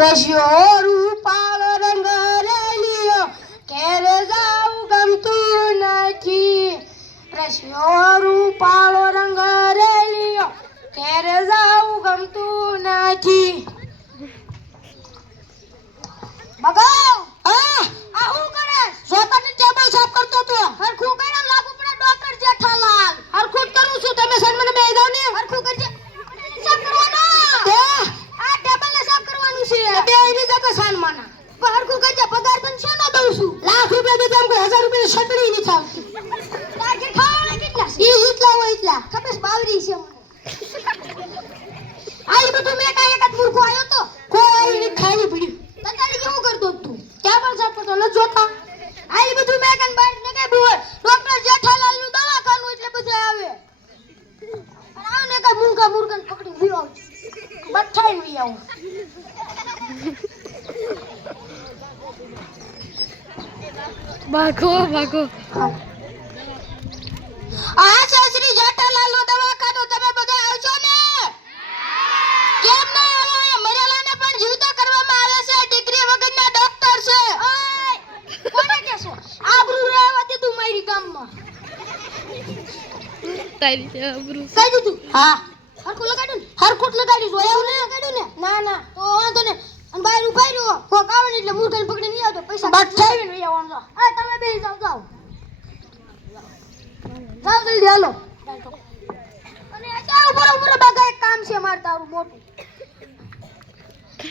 રશિયો રૂપાળ રંગ રેલિયો ઘેર જાવું ગમતું નથી. રશિયો રૂપાળો રંગ રેલિયો ઘેર જાવું ગમતું નથી. બગાવ આ હું કરે? જો તને ટેબલ સાફ કરતો તો હરખું કરે લાગુ પડે ડોક્ટર જેઠાલાલ. હરખું કરું છું, તમે સન્માન બે જાવ ને. હરખું કરજે. સાફ કરવાનો તે આ ટેબલ ને સાફ કરવાનું છે. બે એની જગ્યા સન્માન હરખું કરજે. પગાર તને શેનો દઉં છું? લાખ રૂપિયા દે તેમ કે 1000 રૂપિયા છટડી ની થાવ. ટાર્ગેટ ખાવાના કેટલા છે? ઈ એટલા હોય એટલા. ખબસ બાવરી છે મને. આ બધું મેં કાઈ એક જ મૂર્ખો આવ્યો તો કોઈ ની ખાલી પડ્યું. તતાડી કેવું કરતો તું? ટેબલ સાફ કરતો ન જોતા. આ બધું મેં કાન બહાર ન કે બોલ. ડોક્ટર જેઠાલાલ નું દવાખાનું એટલે બધા આવે. અને આવને કા મૂંગા મુર્ગન પકડી વિયો બઠાઈ વિયો. ભાગો ભાગો. આ છે શ્રી જેઠાલાલ નું દવાખાનું. તમે બધા આવજો ને? કેમ ના આવો? એ મરેલાને પણ જીવતા કરવામાં આવે છે. ડિગ્રી વગરના ડોક્ટર છે. ઓય કોને કેસો? આબરૂ રહેવા દે તું મારી ગામમાં. તારી આબરૂ કહી દીધું. હા હરખું લગાડ્યું ને? હરખું જ લગાડ્યું. જોયા ને લગાડ્યું ને? ના ના તો વાંધો ને. અને બહાર ઉભા રહ્યો કોક આવે ને એટલે મૂર્ખને પકડી નહીં આવતો. પૈસા બચાવીને વઈ આવવાનું છે. આ તમે બે જાવ જાવ જાવ જલ્દી હાલો. અને જાવ બરોબર બગા એક કામ છે માર તારું મોટું.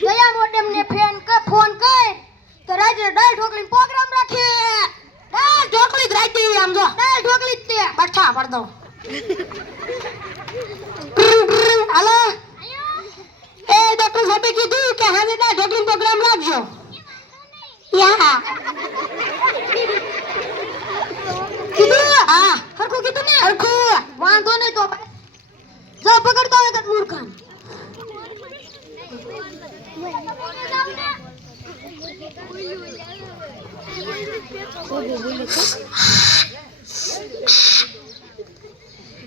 દયા મોડેમ ને ફોન કર તો રાજે ડાળ ઢોકળી પ્રોગ્રામ રાખે. ડાળ ઢોકળી જ રાખી દેવી. આમ જો ડાળ ઢોકળી જ તે બઠા ભર દો. હાલો એ ડોક્ટર સાહેબે કીધું કે હાજે ડાળ ઢોકળી પ્રોગ્રામ રાખજો. યા કીધું? હા હરખું કીધું ને? હરખું. વાંધો નહીં તો જો પકડતો હોય તો મૂર્ખાન.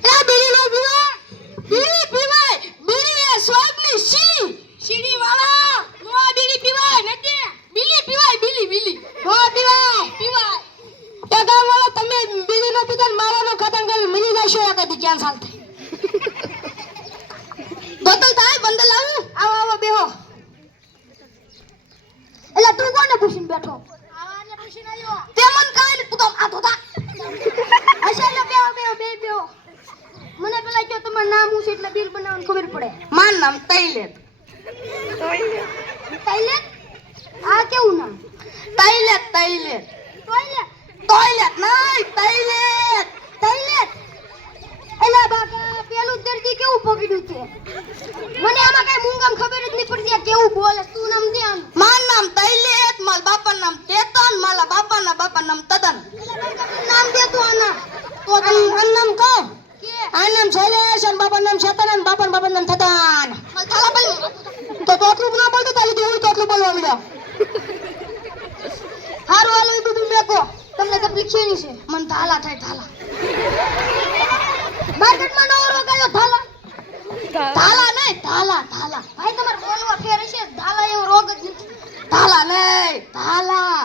એ બીડી નો પીવાય. બીડી પીવાય. બીડી એ સ્વાદની સીડી વાળા નો બીડી પીવાય નથી. બીડી પીવાય. બીડી નો પીવાય. પીવાય એ ગામ વાળા તમે બીડી નો પીતા મારાનો ખતમ કરી મરી જશો. આ કદી ક્યાં સાલ થાય. બોતલ થાય બંદલ આવું. આવો આવો બેહો. એલા તું કોને પૂછીને બેઠો? આવાને પૂછીને આવ્યો. તે મન કાઈ તું તો આ ધોતા. અસલ બેહો બેહો બેહો. મને પેલા કયો તમારું નામ શું છે એટલે બિલ બનાવવાનું ખબર પડે. મારું નામ તૈલેત. તૈલેત? આ કેવું નામ? તૈલેત. ટોયલેટ નહીં તૈલેત. તૈલેત એલા બાકા પેલું દર્દી કેવું પકડ્યું છે? મને આમાં કઈ મૂંગામ ખબર જ નહીં પડતી. આ કેવું બોલે? તું નામ દે આમ. મારું નામ તૈલેત. મારા બાપાનું નામ ચેતન. મારા બાપાનું નામ તદન. નામ દે તું આના. તો આનું નામ કહો. આ નામ શૈલેષ અને બાપાનું નામ ચેતન અને બાપાનું નામ તદન. થાલા બોલ તો તોતલું ના બોલતો તાલી દેવું તોતલું બોલવા મળ્યો. હારું હાલો એ બધું મેકો. તમને તકલીફ છે ની છે? મન થાલા થાય થાલા. માર્કેટમાં નવો રોગ આવ્યો થાલા. થાલા નહીં થાલા. ભાઈ તમારે બોલવા ફેર છે. થાલા એવો રોગ જ નથી. થાલા નહીં થાલા.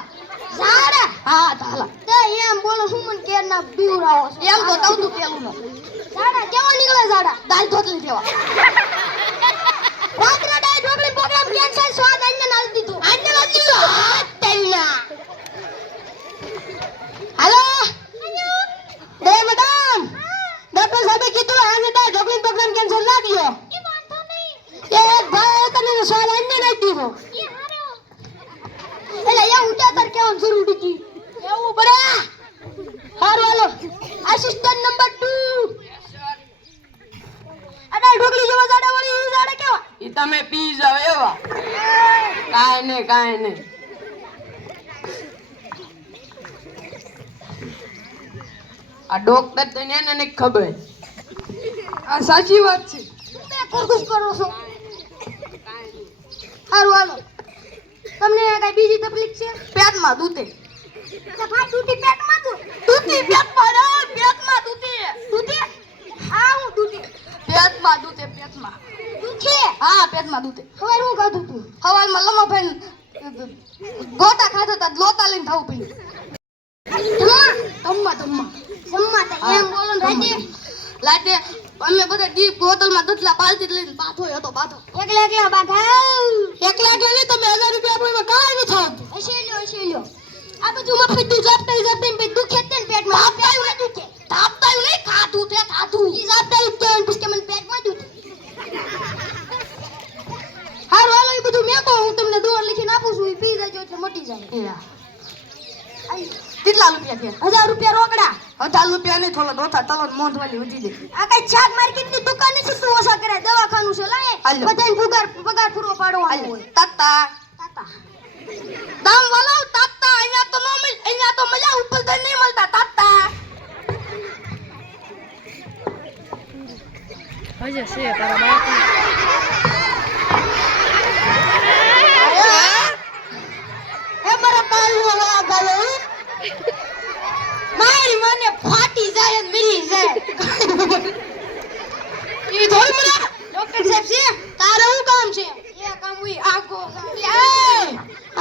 ઝાડા. હા થાલા. તે એમ બોલો હું મને કેર ના બીવરાવો છો. એમ તો કહું તું પેલું નો. ઝાડા કેવા નીકળે? ઝાડા દાલ ઢોકળી જેવા. રાત્રે દાલ ઢોકળી પ્રોગ્રામ કેન્સલ. સ્વાદ આઈને નાલ દીધું. આઈને નાલ દીધું. હા તેલના. હાલો બે મેડમ. ડોક્ટર સાહેબે કીધું આજે દાલ ઢોકળી પ્રોગ્રામ કેન્સલ રાખ્યો. એ વાંધો નહીં. એક ભાઈ તને સ્વાદ આઈને નાલ દીધો. એ હારો એલા યા ઉતાર કેવું જરૂરી હતી. એવું બરા હારું હાલો. Assistant number 2. અડા ઢોકળી જેવા જાડા વાળી ઈ જાડા કેવા? ઈ તમે પી જાવ એવા. કાઈ નહીં. આ ડોક્ટર તો એને નહીં ખબર. આ સાચી વાત છે. બે ખુરખુશ કરો છો. હારું હાલો. તમને કઈ બીજી તકલીફ છે? પેટમાં દુખે. તો ભાઈ દૂધી પેટમાં દૂધી પેટમાં દૂધી. હા હું દૂધી પેટમાં દુખે. દુખે. હા પેટમાં દુખે. હવે હું ખાધું તું હવારમાં લમો ભાઈ ગોટા ખાધા તા લોતા લઈને થાવું પીલું. ધમ્મા જમ્મા તો એમ બોલો ને રાજે લાટે અમે બધા દીપ બોટલમાં દતલા પાલતી લઈને બાથો હતો બાથો. એકલા બાઘા એકલા નહીં તમે 1000 રૂપિયા આપો એમાં કાંઈ નથી થતું. હસી લ્યો આ બધું મફત તું જાપતા પછી દુખે જ તે ને પેટમાં તાપતાયું દુખે તાપતાયું નહીં ખાધું તે ખાધું. ઈ જાપતા જ તે પછી કે મને પેટમાં દુખે હારું હાલો ઈ બધું મેકો હું તમને દવા લખીને આપું છું ઈ પી જજો એટલે મટી જાય. કેટલા રૂપિયા છે? 1000 રૂપિયા રોકડા 1000 રૂપિયા નહીં થોડો દોથા તલો મોંધવાલી વધી દે. આ કઈ શાક માર્કેટની દુકાન નથી તું ઓછા કરે દવાખાનું છે લાય હાલો. બધાને પગાર પૂરો પાડવાનો હોય તાતા તાતા દામ વાળો તાતા અહીંયા તો નો મિલ અહીંયા તો મજા ઉપર તો નહીં મળતા તાતા. હજે છે તારા બાપ એ મારા કાલનો વાગ આવ્યો મારી મને ફાટી જાય ને મિલી જાય ઈ ધોઈ મને ડોક્ટર સાહેબ છે તારે શું કામ છે એ કામ હોય આખો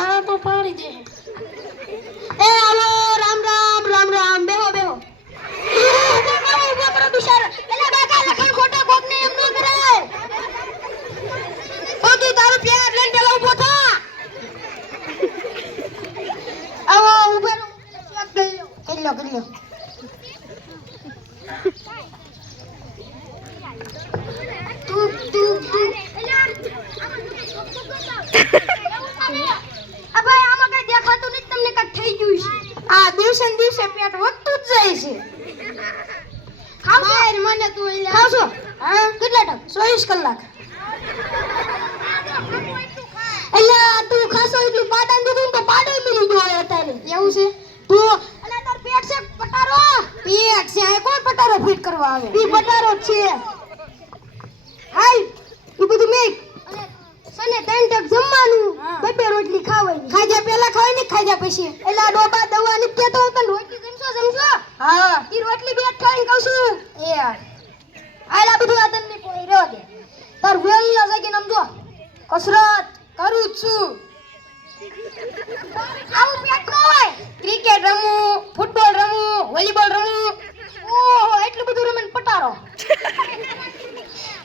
આ તો પાડી દે. એ હાલો રામ બેહો ઉભો કરો બિચારા એલા બાકા લખણ ખોટા કોક ને એમ ન કરાય ઓ તું તારું પ્યાર લઈને પેલા ઊભો થા. આવો ઉભો રહો કરી લો તું આ ભાઈ આમાં કઈ દેખાતું નથી તમને કઈ થઈ ગયું છે આ દિવસે ને દિવસે પેટ વધતું જ જાય છે. ખાવશો મને તું એલા ખાવશો? હા કેટલા ટક 24 કલાક. એલા તું ખાસો એટલું પાટણ દીધું ને તો પાટણ મિલી ગયો અત્યારે એવું છે? તું એલા તાર પેટ છે પટારો પેટ છે આ કોણ પટારો ફિટ કરવા આવે? ઈ પટારો જ છે હાય ઈ બધું મેક અને સને 3 ટક જમવાનું હા. 2 રોટલી ખાવાની ખાજા પેલા ખાય ને ખાજા પછી. એલા ડોબા દવા નથી કેતો હું તને રોટલી જમશો હા ઈ રોટલી બે ખાઈને કહું છું એ યાર આલા બધું આ તને કોઈ રહ્યો દે તાર વેલા જાગીને આમ જો કસરત કરું જ છું. આવું પેટ ન હોય ક્રિકેટ રમું, ફૂટબોલ રમું, વોલીબોલ રમું. ઓહો એટલું બધું રમે ને પટારો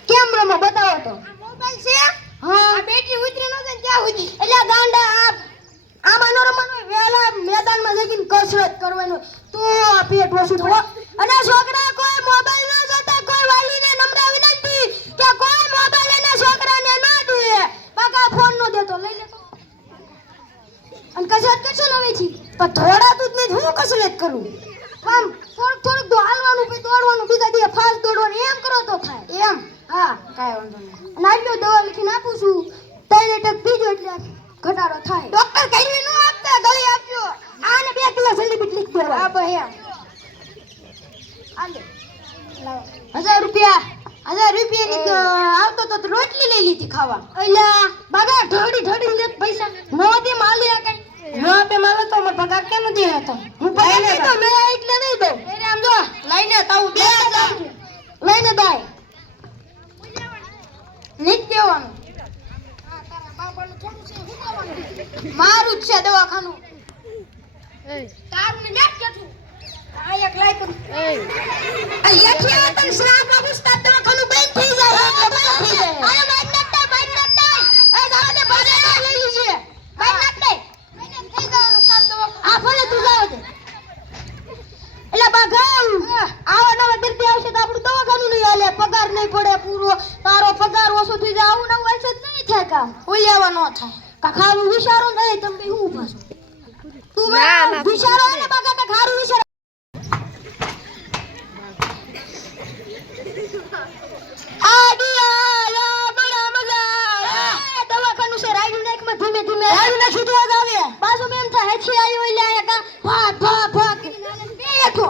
કેમ રમો બતાવો તો મોબાઈલ છે? હા આ બેટરી ઉતરી ન જાય ત્યાં સુધી. એટલે ગાંડા આમાં નો રમવાનું વેલા મેદાનમાં જઈને કસરત કરવાનું તો આ પેટ ઓછું થવા અને છોકરા કોઈ મોબાઈલ ના જોતા કોઈ વાલીને નમ્ર વિનંતી કે કોઈ મોબાઈલ એના છોકરાને ના દે બાકા ફોન નો દેતો લઈ લેતો અને કસરત કરશો ને હવેથી પણ થોડાતું જ નહીં હું કસરત કરું. આમ થોડુંક તો હાલવાનું પછી દોડવાનું બીજા દિવસે ફાસ્ટ દોડવાનું એમ કરો તો થાય એમ હા કાંઈ વાંધો નહીં. અને આટલું દવા લખીને આપું છું 3 ટક બીજો એટલે ઘટાડો થાય ડોક્ટર કઈ ન આપતા ગળી આપજો. આને 2 કિલો સલ્લીબીટ લીખ દેવા આ ભાઈ એમ આલે લાવો 1000 રૂપિયા ની આવતો તો રોટલી લઈ લીધી ખાવા. ઓલા બાગા ઢોડી લે પૈસા નોતી માલ્યા કઈ નો આપે મારે તો મારો પગાર કેમ નથી હતો? હું પગાર નહીં દઉં. મે એટલે નહીં દઉં એ આમ જો લઈને તાવું 2000 લઈને દાય નીચ દેવાનું. મારું જ છે દવાખાનું. તારું ને મેં કેટલું આ એક લાઈ કરું. આ યઠી વતન શ્રાપ અવસ્થા દવાખાનું બંધ થઈ જાય બંધ થઈ જાય આયો બંધ નતા એ જાવ દે બજાર લઈ લીજે બંધ નતા થઈ જવાનું સાત દવાખાનું. આ ભલે તું જાવ દે એલા બાગાઉ આવા નવા દર્દી આવશે તો આપણું દવાખાનું નહીં હાલે પગાર નહીં પડે પૂરો તારો પગાર ઓછો થઈ જાય આવું નવું આવશે જ નહીં થાય કામ ઉલ્યાવા ન થાય. ખારું વિચારો નહીં તમે હું ઊભા છો તું વિચારો ને બાગા કે ખારું વિચારો દવાખાનું છે રાયડું નાખમાં ધીમે ધીમે રાયડું નાખી તો જ આવે બાજુ મેં એમ થાય હેછી આવ્યો એટલે આયા કા ભા કરીને આલે બે હેઠો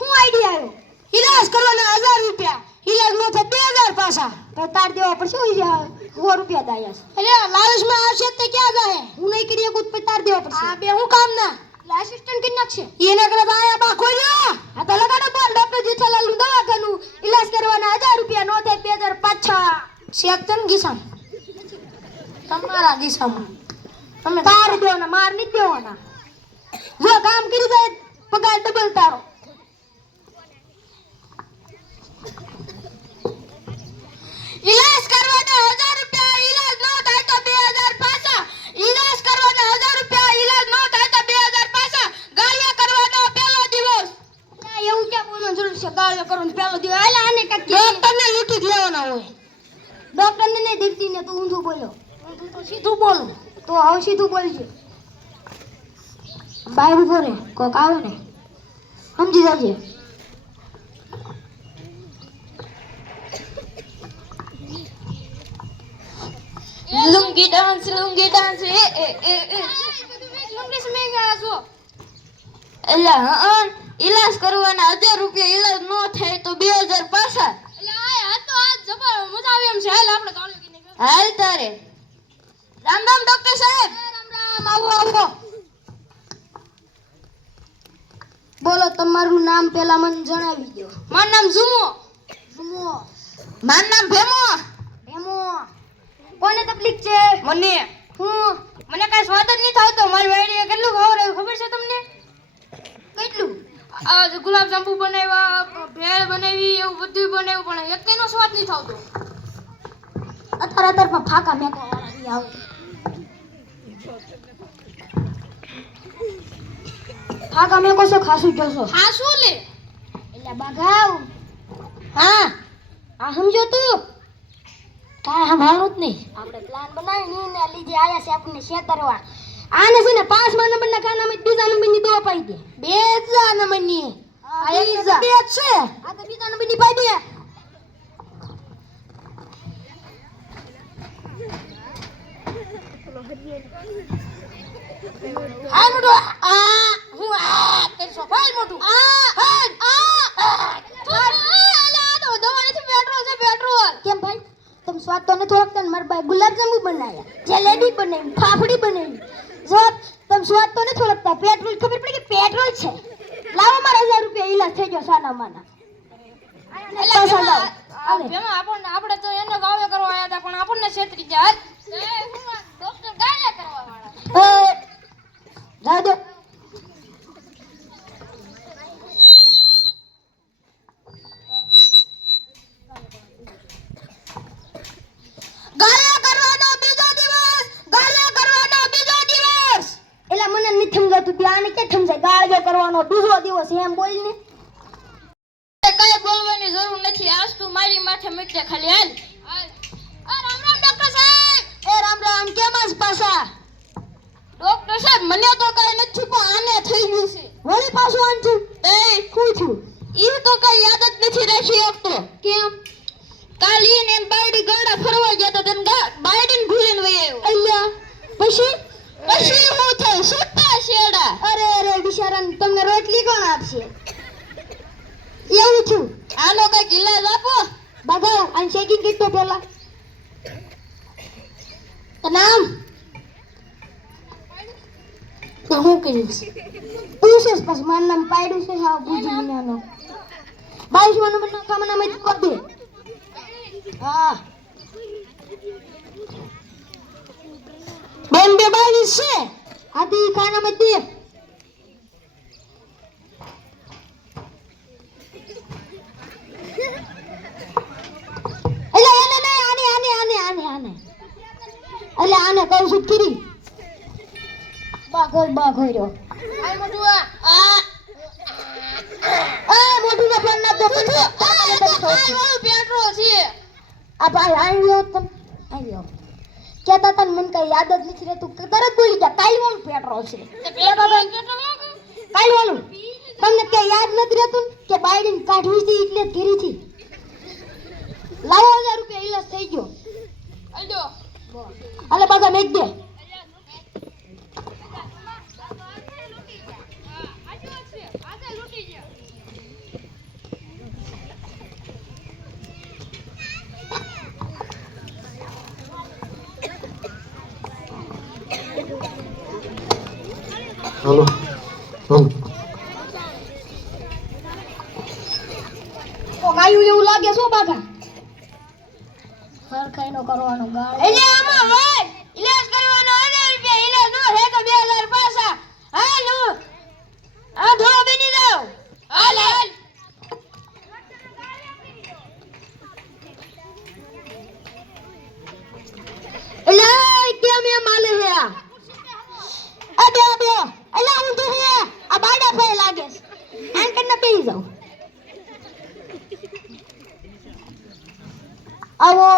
હું આઈડિયા આવ્યો ઈલાજ કરવાના 1000 રૂપિયા. ઈલાજ નો થાય 2000 પાછા. તો તાર દેવા પડશે હોય જા 100 રૂપિયા દાયા છે એટલે લાલચમાં આવશે તે ક્યાં જાય? હું નહીં કરી શકું તો તાર દેવા પડશે આ બે હું કામ ના આસિસ્ટન્ટ કરી નાખશે એને કરે આયા બા કોઈ ના. આ તો લગાડો બોલ ડોક્ટર જેઠાલાલનું દવાખાનું ઈલાજ કરવાના 1000 રૂપિયા નો થાય 2000 પાછા શેકતન કિસાન તમારા દિશામાં તમે તાર દેવાના, માર નહીં દેવાના. જો કામ કરી જાય પગાર ડબલ તારો. ઈલાજ કરવાના 1000 રૂપિયા, ઈલાજ ન થાય તો 2000 પાછા. ઈલાજ કરવાના 1000 રૂપિયા, ઈલાજ ન થાય તો 2000 પાછા. ગાળિયા કરવાનો પહેલો દિવસ. ના, એવું ક્યાં બોલવાની જરૂર છે? ગાળિયો કરવાનો પહેલો દિવસ. હાલે આને કાંઈક કહે. ડોક્ટરને લૂંટી જ લેવાના હોય. ડોક્ટરને નહીં દીકતી ને તું ઊંધું બોલ્યો. તું તો સીધું બોલું. તો હવે સીધું બોલજે. બહાર ઉભો રે, કોક આવે ને સમજી જજે. લુંગી ડાન્સ એ ઇંગ્લિશ મેં ગયા છો. એલા હા ઈલાજ કરવાના 1000 રૂપિયા, ઈલાજ ન થાય તો 2000 પાછા. એટલે આ તો આજ જબર મજા આવી એમ છે. હાલ આપણે ગાળિયો કીને ગયો. હાલ તારે. રામ રામ ડોક્ટર સાહેબ. રામ રામ, આવો આવો. બોલો, તમારું નામ પેલા મને જણાવી દો. મારું નામ ઝુમો. જુમો, મારું નામ ભેમો. ભેમો. કોને તકલીફ છે? મને હું કઈ સ્વાદ જ નહીં થતો. મારી વાડીએ કેટલું ખવડાવ્યું ખબર છે તમને? કેટલું? આ ગુલાબ જાંબુ બનાવ્યા, ભેળ બનાવી, એવું બધું બનાવ્યું, પણ એકેયનો સ્વાદ નહીં થતો. અત્યારમાં ફાકા મેકવા વાળા નહીં આવે. ફાકા મેકો છો, ખાસું જોશો. હા શું લે? એટલે બગાવ. હા આ સમજો તું. કાંઈ સંભાળવું જ નહીં. આપણે પ્લાન બનાવી ને લીધે આયા છે આપણને છેતરવા. આને છે ને 5મા નંબરના ખાનામાં બીજા નંબરની દવા પાઈ દે. બેજા નમની. આ એક બે જ છે. આ તો બીજા નંબરની પાઈ દે. હા મોટું આ હું આ કરશો ભાઈ મોટું આ તો દવા નથી, પેટ્રોલ છે પેટ્રોલ. કેમ ભાઈ? તમે સ્વાદ તો નથી ઓળખતા ને? મારા ભાઈ ગુલાબજાંબુ બનાવ્યા, જલેબી બનાવી, ફાફડી બનાવી. જો તમે સ્વાદ તો નથી ઓળખતા. પેટ્રોલ ખબર પડી કે પેટ્રોલ છે. લાવો મારા 1000 રૂપિયા ઈલાજ થઈ ગયો સાના માના. આપણે તો એનો ગાળો કરવા આવ્યા હતા, પણ આપણને છેતરી ગયા. ડોક્ટર ગાળિયા કરવા વાળા. જા દો. ગાળિયા કરવાનો બીજો દિવસ, ગાળિયા કરવાનો બીજો દિવસ. એટલે મને નથી સમજાતું કે આને કે સમજાય. ગાળિયો કરવાનો બીજો દિવસ એમ બોલ ને. કઈ બોલવાની જરૂર નથી. આજ તું મારી માથે મૂકી દે ખાલી. હાલ રામ રામ ડોક્ટર સાહેબ. એ રામ રામ. કેમ આજ પાછા? ડોક્ટર સાહેબ મને તો કઈ નથી, પણ આને થઈ ગયું છે. વળી પાછું આંચું. એ શું થયું? ઈ તો કઈ યાદ જ નથી રાખી શકતો. કેમ? કાલ ઈને એમ બાયડી ગાડા ફરવા ગયા તો તેમ બાયડીને ભૂલીને વહી આવ્યો. અલ્યા પછી પછી હું થયું સુટ્ટા શેડા. અરે અરે બિચારાને તમને રોટલી કોણ આપશે? એવું થયું? આનો કઈક ઈલાજ આપો. બગાવ અને શેકી કીધો પેલા નામ તો હું કહીશ. પૂછેસ પછી મારું નામ પાડ્યું છે. હા બુજી વિનાનો 22મા નંબરના ખાનામાં જ કર દે. હા બેન બે 22 છે. આથી ખાનામાં જ દે. એટલે એને નહીં, આને એટલે આને કહું છું કીરી બાઘોય રહ્યો. આ મોટું આ એ મોઢું ના ફોન ના દો. વાળું પેટ્રોલ છે. આ ભાઈ આવ્યો તમ આવ્યો કેતા તને મને કઈ યાદ જ નથી રહેતું. તરત બોલી ગયા કાઈ વાળું પેટ્રોલ છે. તે પેટ્રોલ કેટલો લાગે? કાઈ વાળું તમને કઈ યાદ નથી રહેતું ને કે બાયડીને કાઢવી હતી એટલે જ ઘેરી હતી. લાવો 1000 રૂપિયા ઈલાજ થઈ ગયો. આજો હાલે બાગા મેક દે. Halo. ઓ ગાયું એવું લાગે છો બાગા? સરખાઈ નો કરવાનો ગાળ. એટલે આમાં હોય એટલે નામ આલે હે આ બે એલા ઊંધું હે આ બાડા ફે લાગે આન કને બેહી જાવ આવો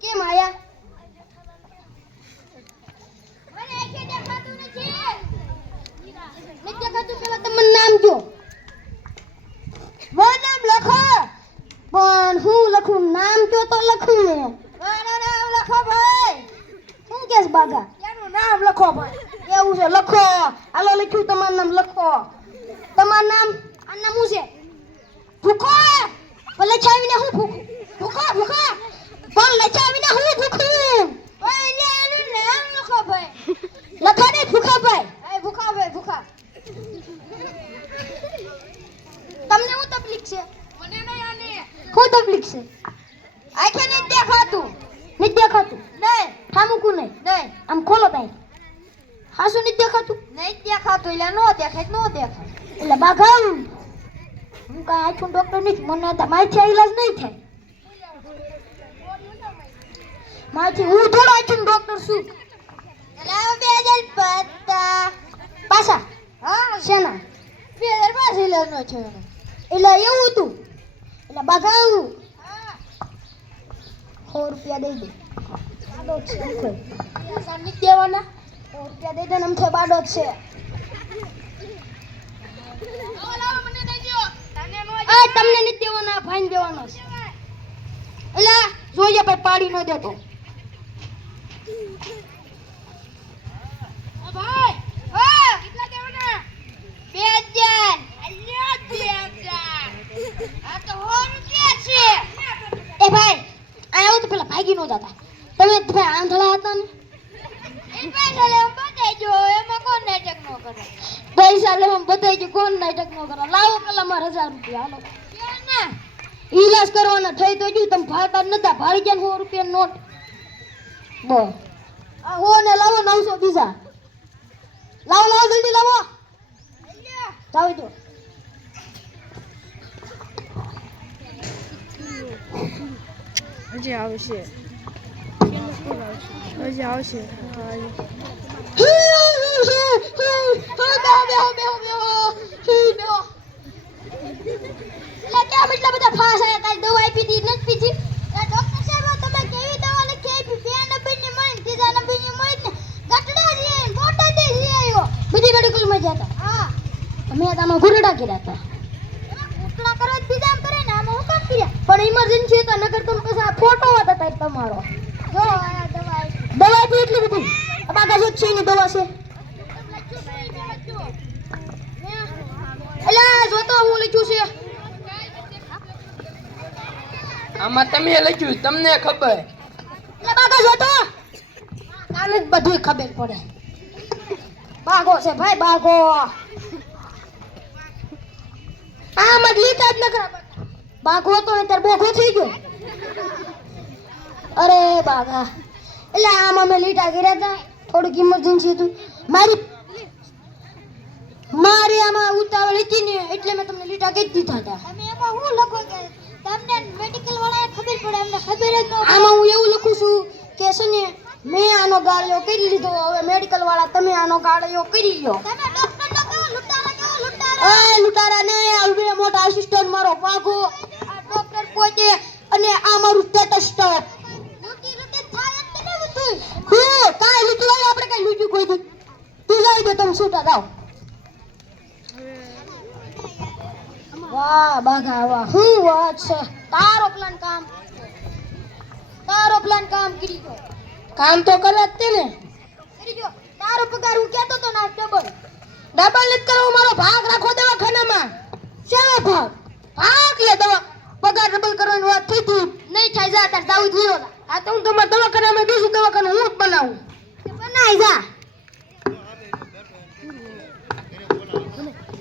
કેમ આયા મને એકે દેખાતું નથી પેલા તમારું નામ જો મારું નામ લખો પણ હું લખું નામ કયો તો લખું ને મારું નામ લખો ભાઈ શું કેસ બાગા એનું નામ લખો ભાઈ એવું છે લખો હાલો લખ્યું તમારું નામ લખો તમારું નામ આ નામ શું છે ભૂખો પણ લખાવીને હું ભૂખો પણ લખાવીને હું ભૂખું ભાઈ એનું નામ લખો ભાઈ લખો ને ભૂખા ભાઈ એ ભૂખા ભાઈ ભૂખા તમને શું તકલીફ છે મને નહીં આને શું તકલીફ છે આંખે નથી દેખાતું નહીં ઠામુકું નહીં આમ ખોલો તાઈ હાસુ નથી દેખાતું એટલે નો દેખાય એટલે બાઘા હું કાંઈ આંખનું ડોક્ટર નથી મને મારથી ઈલાજ નહીં થાય મારથી હું થોડો આંખનું ડોક્ટર છું પાછા હા શેના 2005 ઈલાજ નો છે એટલે એવું હતું એટલે બાઘા હું 100 રૂપિયા દઈ દે બાડો છે નથી દેવાના 100 રૂપિયા દઈ દે ને અમથે બાડો છે તમને નથી દેવાના ફાઈન દેવાનો છે એટલે જોઈએ ભાઈ પાડી ન દેતો ભાઈ કેટલા દેવાના 2000 આ તો 100 રૂપિયા છે એ ભાઈ આયો તો પેલા ભાગી નો જતા તમે ભાઈ આંધળા હતા ને એ પૈસા લેવા બતાઈજો એમાં કોણ નાટક નો કરે પૈસા લેવા બતાઈજો કોણ નાટક નો કરે લાવો પેલા મારા 1000 રૂપિયા હાલો ના ઈલાજ કરવાના થઈ તો ગયું તમે ભાગતા નતા ભાડી ગયા 100 રૂપિયા નોટ બો આ હો ને લાવો 900 બીજા લાવો જલ્દી લાવો જાવ જો હજી આવશે હજી આવશે એટલા બધા ફાસ આયા કાલ દવા આપી હતી નથી પીધી ડોક્ટર સાહેબ તમે કેવી દવા લખી આપી 2 નંબરની મળી 3 નંબરની મળી ને ગટડા છે મોટા દે છે આયો બધી મેડિકલમાં જતા હા મેં આમાં ગુરડા કર્યા હતા ઉકળા કરવા બીજામ કરે ને આમાં હું કામ કર્યા પણ ઇમરજન્સી હતા નકર તમે પછી આ ફોટો હતા તાર તમારો જો આ દવા આપી એટલી બધી અમારા ગાજે છે ની દવા છે એલા જોતો હું લખ્યું છે આમાં તમે લખ્યું તમને ખબર એટલે બાગા જોતો કાલે બધું ખબર પડે બાગો છે ભાઈ બાગો આ મત લીધા જ નકરા બાગો તો નતર બોગો થઈ ગયો અરે બાગા એટલે આમાં મેં લીટા કર્યા હતા થોડીક ઇમરજન્સી હતું મારી આમાં ઉતાવળ હતી ને એટલે મેં તમને લીટા કહી દીધા હતા તમે એમાં હું લખો કે તમને મેડિકલ વાળાએ ખબર પડે અમને ખબર જ ન આમાં હું એવું લખું છું કે છે ને મેં આનો ગાળિયો કરી લીધો હવે મેડિકલ વાળા તમે આનો ગાળિયો કરી લ્યો તમે ડોક્ટર નો કહો લુટારા એ લુટારા ને આવડે મોટા આસિસ્ટન્ટ મારો પાગો આ ડોક્ટર પોતે અને આ મારું સ્ટેટસ્ટોપ લૂટી થાય જ ને બધું હું કાઈ લૂટી વાળા આપણે કાઈ લૂટ્યું કોઈ દી તું લઈ દે તમે છૂટા જાવ વાહ બાઘા વાહ હું વાત છે તારો પ્લાન કામ કરી ગયો કામ તો કરે જ તે ને કરી ગયો તારો પગાર હું કહેતો તો ના ડબલ નથી કરવો મારો ભાગ રાખો દવાખાનામાં શેનો ભાગ લે દવા પગાર ડબલ કરવાની વાત થઈ હતી નહીં થાય જા તાર દાઉદ વિરોધ આ તો હું તમારા દવાખાનામાં બીજું દવાખાનું હું જ બનાવું બનાવી જા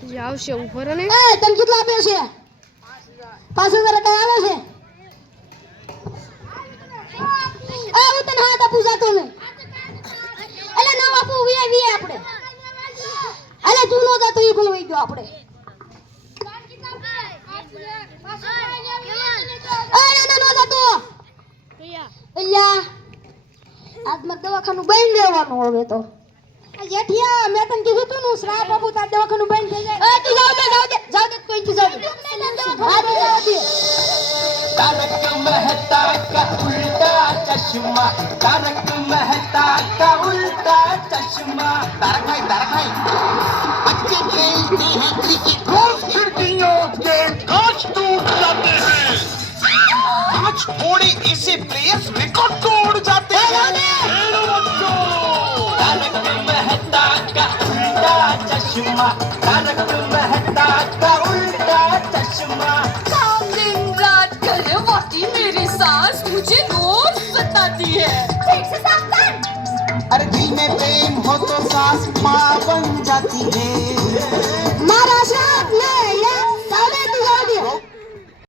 હજી આવશે ઉપર ને એ તને કેટલા આપે છે 5000 કઈ આવે છે હું તને હાથ આપું જાતો ને એટલે ના આપું વી આપણે એટલે તું નો જાતો ઈ ભૂલવાઈ ગયો આપણે ના નો જાતો અલ્યા આજ તાર દવાખાનું બંધ દેવાનું હવે તો જેઠિયા મેં તને કીધું તું નું શ્રાપ આપું તાર દવાખાનું બંધ થઈ જાય એ તું જાવ દે કોઈ થી જાવ દે હા દે જાવ દે तारक मेहता का उल्टा चश्मा तारक मेहता का उल्टा चश्मा तारक भाई बच्चे खेलते हैं क्रिकेट रोज खिड़कियों के कांच टूट जाते हैं कांच थोड़े ऐसे प्लेयर्स रिकॉर्ड तोड़ जाते हैं तारक मेहता का उल्टा चश्मा तारक मेहता का उल्टा चश्मा दिन रात करवाती मेरी सास मुझे रोज सताती है अरे दिल में प्रेम हो तो सास माँ बन जाती है મારા સાથ લે